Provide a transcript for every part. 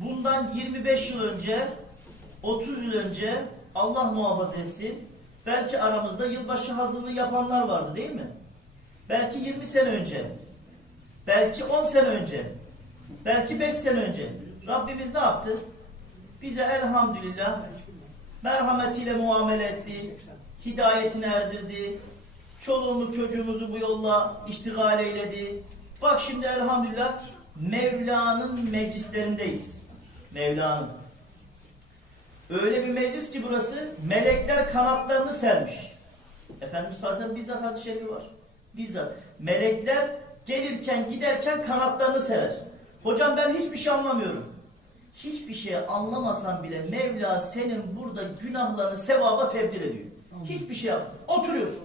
bundan 25 yıl önce, 30 yıl önce Allah muhafaza etsin, belki aramızda yılbaşı hazırlığı yapanlar vardı değil mi? Belki 20 sene önce, belki 10 sene önce, belki 5 sene önce. Rabbimiz ne yaptı? Bize elhamdülillah merhametiyle muamele etti, hidayetini erdirdi, çoluğumuz çocuğumuzu bu yolla iştigal eyledi. Bak şimdi elhamdülillah Mevla'nın meclislerindeyiz. Mevla'nın. Öyle bir meclis ki burası melekler kanatlarını sermiş. Efendimiz sellem bizzat hadis-i şerifi var. Bizzat. Melekler gelirken giderken kanatlarını serer. Hocam ben hiçbir şey anlamıyorum. Hiçbir şey anlamasan bile Mevla senin burada günahlarını sevaba tebdil ediyor. Hiçbir şey yap. Oturuyorsun.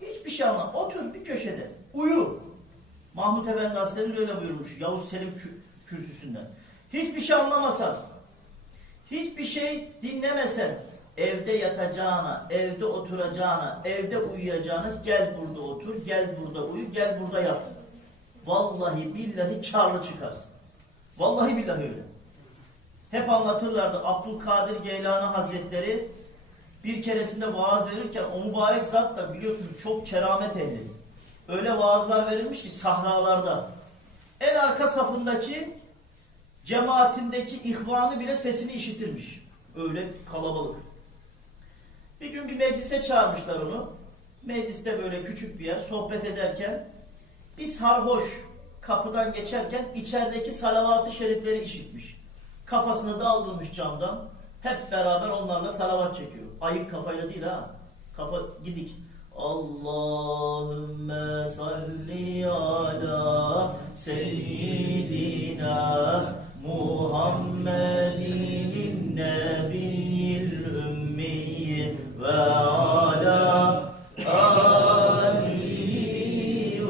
Hiçbir şey anlam. Otur bir köşede. Uyu. Mahmut Efendi Hazretleri öyle buyurmuş. Yavuz Selim kü- kürsüsünden. Hiçbir şey anlamasan, hiçbir şey dinlemesen, evde yatacağına, evde oturacağına, evde uyuyacağına gel burada otur, gel burada uyu, gel burada yat. Vallahi billahi karlı çıkarsın. Vallahi billahi öyle. Hep anlatırlardı Abdülkadir Geylani Hazretleri bir keresinde vaaz verirken o mübarek zat da biliyorsunuz çok keramet ehli. Öyle vaazlar verilmiş ki sahralarda. En arka safındaki cemaatindeki ihvanı bile sesini işitirmiş. Öyle kalabalık. Bir gün bir meclise çağırmışlar onu. Mecliste böyle küçük bir yer sohbet ederken bir sarhoş kapıdan geçerken içerideki salavat-ı şerifleri işitmiş. Kafasını daldırmış camdan. Hep beraber onlarla salavat çekiyor. Ayık kafayla değil ha. Kafa gidik. Allahümme salli ala seyyidina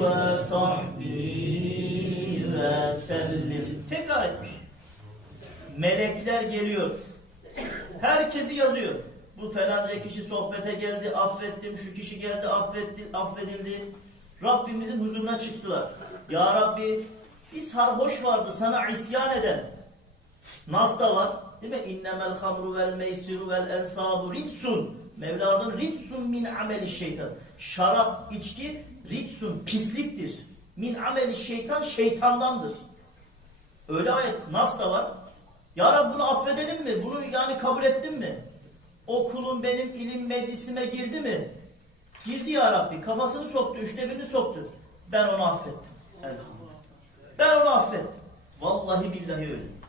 ve sahbihi ve sellim. Tekrar etmiş. Melekler geliyor. Herkesi yazıyor. Bu falanca kişi sohbete geldi, affettim. Şu kişi geldi, affetti, affedildi. Rabbimizin huzuruna çıktılar. Ya Rabbi bir sarhoş vardı sana isyan eden. Nas da var. Değil mi? İnnemel hamru vel meysiru vel ensabu ritsun. Mevla'nın ritsun min ameli şeytan. Şarap, içki ritsun, pisliktir. Min ameli şeytan, şeytandandır. Öyle ayet, nas da var. Ya Rabbi bunu affedelim mi? Bunu yani kabul ettin mi? O kulun benim ilim meclisime girdi mi? Girdi ya Rabbi. Kafasını soktu, üçte birini soktu. Ben onu affettim. Elhamdülillah. Ben onu affettim. Vallahi billahi öyle.